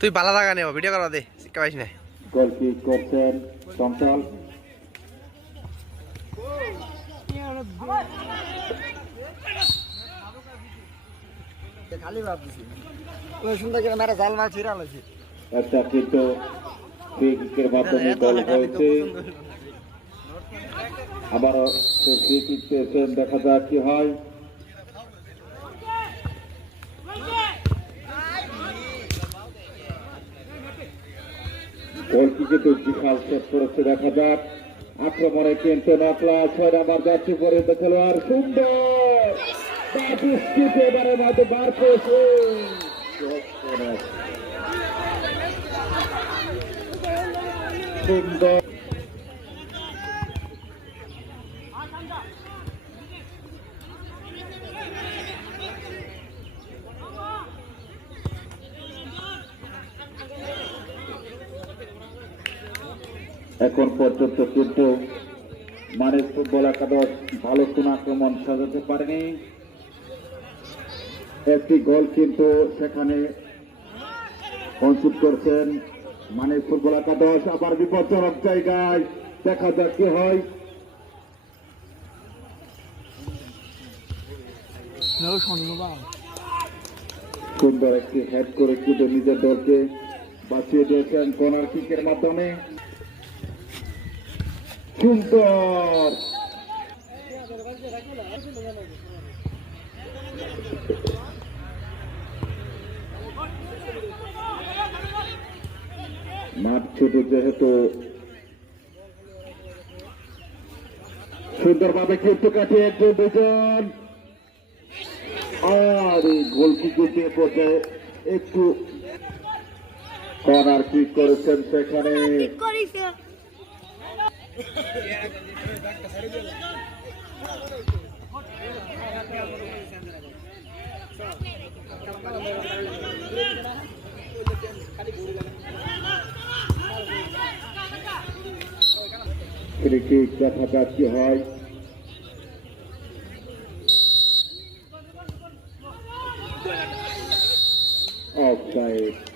তুই বালা লাগা নেব ভিডিও করা দে শিক্ষা পাইস না। গোল করছেন চঞ্চল। খালি ভাবছি ওই সুন্দর করে মেরে জাল মাছ ছিড়া লাগছে একটা কিন্তু ফ্রি কিকের মাধ্যমে গোল হয়েছে। আবারও সে ফ্রি কিক দেখা যাক কি হয়। গোল কিকে তো বিশাল সেট করেছে দেখা যাক। আক্রমণে কিন্তু নাকলা ছয় নাম্বার যাচ্ছে পর্যন্ত খেলোয়াড় সুন্দর। এবারে মাঝে বার করেছে। সুন্দর। এখন পর্যন্ত কিন্তু মানের ফুটবল একাদশ ভালো কোন আক্রমণ সাজাতে পারেনি। একটি গোল কিন্তু সেখানে কনসিড করছেন মানে ফুটবল একাদশ। আবার বিপজ্জনক জায়গায় দেখা যাক কি হয়। সুন্দর একটি হেড করে কিন্তু নিজের দলকে বাঁচিয়ে দিয়েছেন কর্নার কিকের মাধ্যমে। সুন্দর। মাঠ ছোট যেহেতু, সুন্দরভাবে কিন্তু কাটিয়ে একজন দুজন। আর দিয়ে পর্যায়ে একটু কর্নার কিক করেছেন সেখানে? ফ্রি কিক দেখা যাক কি হয় অফসাইড